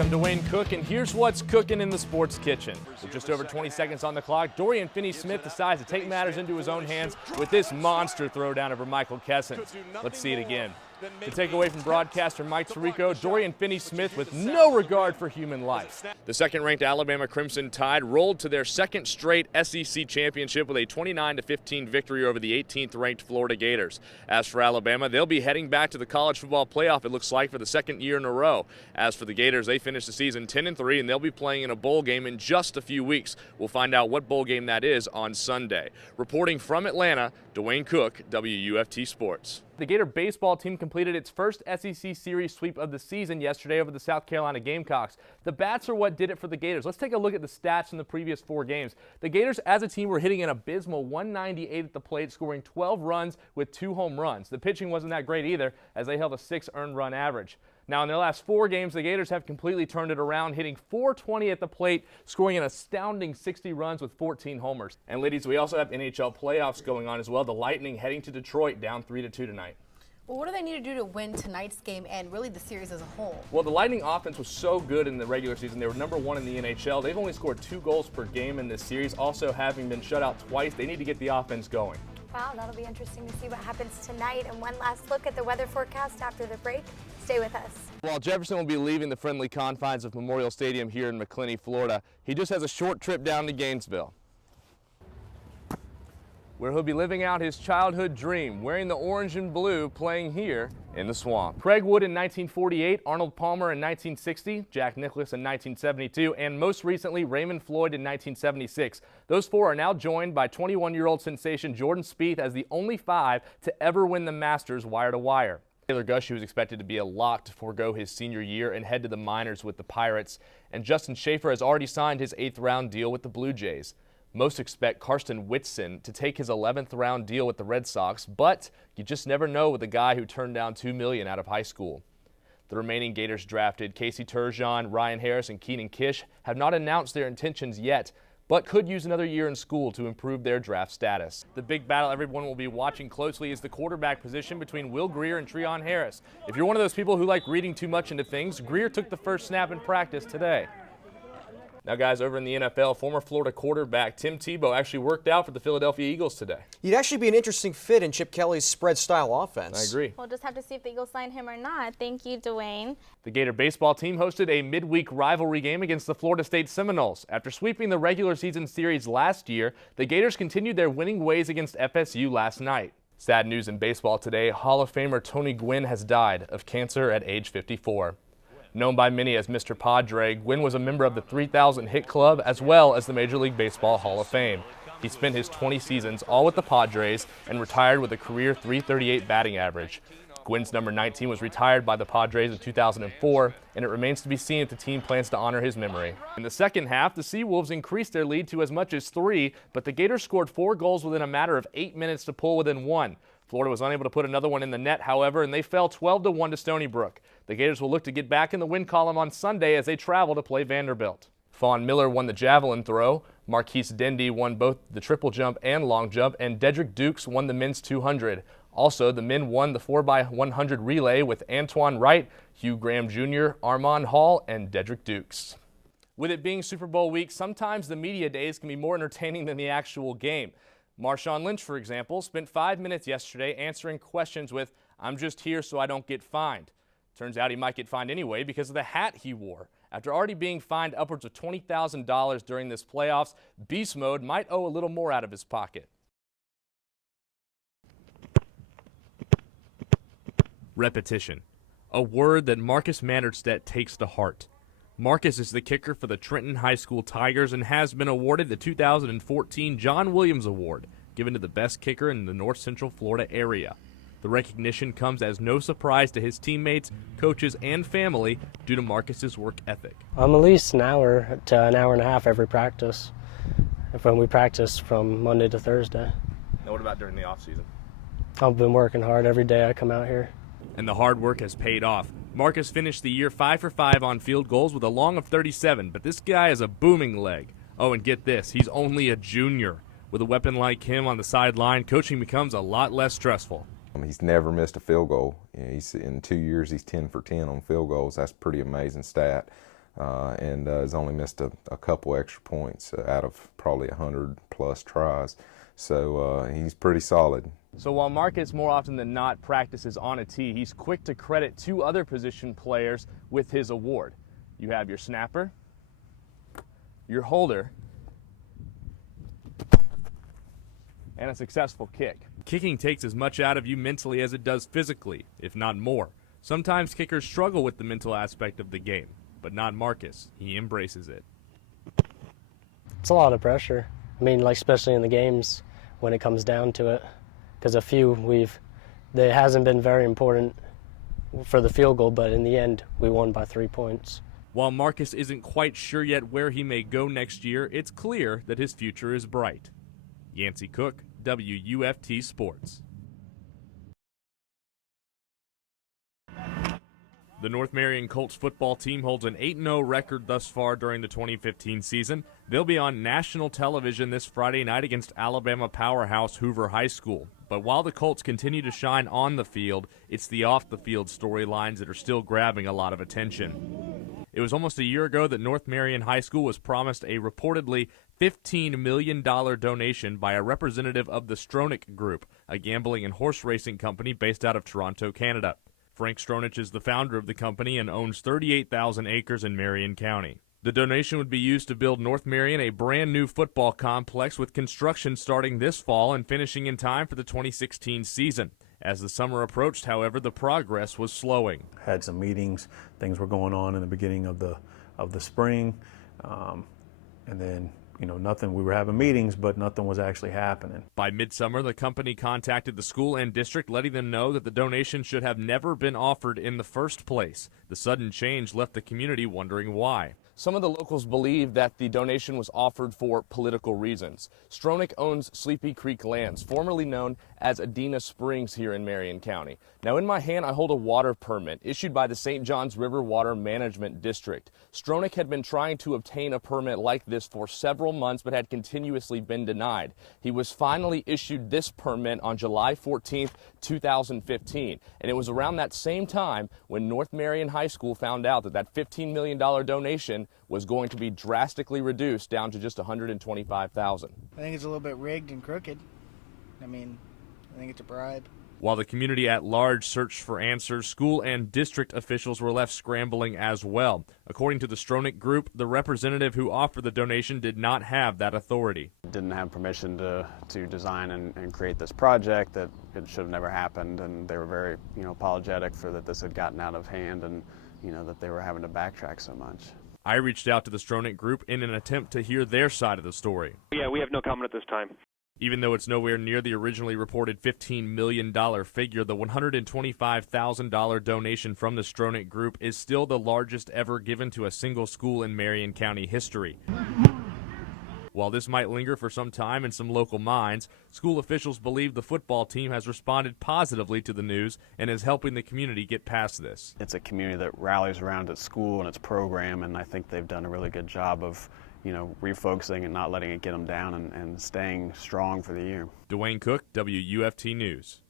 I'm Dewayne Cook, and here's what's cooking in the sports kitchen. With just over 20 seconds on the clock, Dorian Finney-Smith decides to take matters into his own hands with this monster throwdown over Michael Kessens. Let's see it again. To take away from broadcaster Mike Tirico, Dorian Finney-Smith with no regard for human life. The second-ranked Alabama Crimson Tide rolled to their second straight SEC championship with a 29-15 victory over the 18th-ranked Florida Gators. As for Alabama, they'll be heading back to the college football playoff, it looks like, for the second year in a row. As for the Gators, they finished the season 10-3, and they'll be playing in a bowl game in just a few weeks. We'll find out what bowl game that is on Sunday. Reporting from Atlanta, Dewayne Cook, WUFT Sports. The Gator baseball team completed its first SEC series sweep of the season yesterday over the South Carolina Gamecocks. The bats are what did it for the Gators. Let's take a look at the stats from the previous 4 games. The Gators as a team were hitting an abysmal 198 at the plate, scoring 12 runs with 2 home runs. The pitching wasn't that great either, as they held a 6 earned run average. Now, in their last 4 games, the Gators have completely turned it around, hitting .420 at the plate, scoring an astounding 60 runs with 14 homers. And ladies, we also have NHL playoffs going on as well. The Lightning heading to Detroit, down 3-2 tonight. Well, what do they need to do to win tonight's game and really the series as a whole? Well, the Lightning offense was so good in the regular season. They were #1 in the NHL. They've only scored 2 goals per game in this series, also having been shut out twice. They need to get the offense going. Wow, that'll be interesting to see what happens tonight. And one last look at the weather forecast after the break. Stay with us. While Jefferson will be leaving the friendly confines of Memorial Stadium here in McClenny, Florida, he just has a short trip down to Gainesville, where he'll be living out his childhood dream, wearing the orange and blue, playing here in the Swamp. Craig Wood in 1948, Arnold Palmer in 1960, Jack Nicklaus in 1972, and most recently Raymond Floyd in 1976. Those 4 are now joined by 21-year-old sensation Jordan Spieth as the only 5 to ever win the Masters wire-to-wire. Taylor Gushue was expected to be a lock to forego his senior year and head to the minors with the Pirates, and Justin Schaefer has already signed his 8th-round deal with the Blue Jays. Most expect Karsten Whitson to take his 11th-round deal with the Red Sox, but you just never know with a guy who turned down $2 million out of high school. The remaining Gators drafted, Casey Turgeon, Ryan Harris, and Keenan Kish, have not announced their intentions yet, but could use another year in school to improve their draft status. The big battle everyone will be watching closely is the quarterback position between Will Grier and Treon Harris. If you're one of those people who like reading too much into things, Grier took the first snap in practice today. Now, guys, over in the NFL, former Florida quarterback Tim Tebow actually worked out for the Philadelphia Eagles today. He'd actually be an interesting fit in Chip Kelly's spread-style offense. I agree. We'll just have to see if the Eagles sign him or not. Thank you, Dewayne. The Gator baseball team hosted a midweek rivalry game against the Florida State Seminoles. After sweeping the regular season series last year, the Gators continued their winning ways against FSU last night. Sad news in baseball today, Hall of Famer Tony Gwynn has died of cancer at age 54. Known by many as Mr. Padre, Gwynn was a member of the 3,000 Hit Club as well as the Major League Baseball Hall of Fame. He spent his 20 seasons all with the Padres and retired with a career .338 batting average. Gwynn's number 19 was retired by the Padres in 2004, and it remains to be seen if the team plans to honor his memory. In the second half, the Seawolves increased their lead to as much as 3, but the Gators scored 4 goals within a matter of 8 minutes to pull within 1. Florida was unable to put another one in the net, however, and they fell 12-1 to Stony Brook. The Gators will look to get back in the win column on Sunday as they travel to play Vanderbilt. Fawn Miller won the javelin throw, Marquise Dendy won both the triple jump and long jump, and Dedrick Dukes won the men's 200. Also, the men won the 4x100 relay with Antoine Wright, Hugh Graham Jr., Armand Hall, and Dedrick Dukes. With it being Super Bowl week, sometimes the media days can be more entertaining than the actual game. Marshawn Lynch, for example, spent 5 minutes yesterday answering questions with, "I'm just here so I don't get fined." Turns out he might get fined anyway because of the hat he wore. After already being fined upwards of $20,000 during this playoffs, Beast Mode might owe a little more out of his pocket. Repetition, a word that Marcus Manderstedt takes to heart. Marcus is the kicker for the Trenton High School Tigers and has been awarded the 2014 John Williams Award, given to the best kicker in the North Central Florida area. The recognition comes as no surprise to his teammates, coaches, and family due to Marcus's work ethic. At least an hour to an hour and a half every practice, when we practice from Monday to Thursday. Now what about during the off-season? I've been working hard every day I come out here. And the hard work has paid off. Marcus finished the year 5 for 5 on field goals with a long of 37, but this guy is a booming leg. Oh, and get this, he's only a junior. With a weapon like him on the sideline, coaching becomes a lot less stressful. He's never missed a field goal. In 2 years, he's 10 for 10 on field goals. That's a pretty amazing stat. and has only missed a couple extra points out of probably 100+ tries. So he's pretty solid. So while Marcus more often than not practices on a tee, he's quick to credit two other position players with his award. You have your snapper, your holder, and a successful kick. Kicking takes as much out of you mentally as it does physically, if not more. Sometimes kickers struggle with the mental aspect of the game, but not Marcus. He embraces it. It's a lot of pressure. I mean, like especially in the games when it comes down to it, because it hasn't been very important for the field goal, but in the end, we won by 3 points. While Marcus isn't quite sure yet where he may go next year, it's clear that his future is bright. Yancey Cook, WUFT Sports. The North Marion Colts football team holds an 8-0 record thus far during the 2015 season. They'll be on national television this Friday night against Alabama powerhouse Hoover High School. But while the Colts continue to shine on the field, it's the off-the-field storylines that are still grabbing a lot of attention. It was almost a year ago that North Marion High School was promised a reportedly $15 million donation by a representative of the Stronach Group, a gambling and horse racing company based out of Toronto, Canada. Frank Stronach is the founder of the company and owns 38,000 acres in Marion County. The donation would be used to build North Marion a brand new football complex with construction starting this fall and finishing in time for the 2016 season. As the summer approached, however, the progress was slowing. Had some meetings, things were going on in the beginning of the spring, and then nothing. We were having meetings, but nothing was actually happening. By midsummer, the company contacted the school and district, letting them know that the donation should have never been offered in the first place. The sudden change left the community wondering why. Some of the locals believe that the donation was offered for political reasons. Stronach owns Sleepy Creek lands, formerly known as Adena Springs here in Marion County. Now in my hand I hold a water permit issued by the St. Johns River Water Management District. Stronach had been trying to obtain a permit like this for several months but had continuously been denied. He was finally issued this permit on July 14th, 2015, and it was around that same time when North Marion High School found out that $15 million donation was going to be drastically reduced down to just $125,000. I think it's a little bit rigged and crooked. I think it's a bribe. While the community at large searched for answers, school and district officials were left scrambling as well. According to the Stronach Group, the representative who offered the donation did not have that authority. Didn't have permission to design and create this project, that it should have never happened, and they were very apologetic for that this had gotten out of hand, and that they were having to backtrack so much. I reached out to the Stronach Group in an attempt to hear their side of the story. Yeah, we have no comment at this time. Even though it's nowhere near the originally reported $15 million figure, the $125,000 donation from the Stronach Group is still the largest ever given to a single school in Marion County history. While this might linger for some time in some local minds, school officials believe the football team has responded positively to the news and is helping the community get past this. It's a community that rallies around its school and its program, and I think they've done a really good job of refocusing and not letting it get them down and staying strong for the year. Dewayne Cook, WUFT News.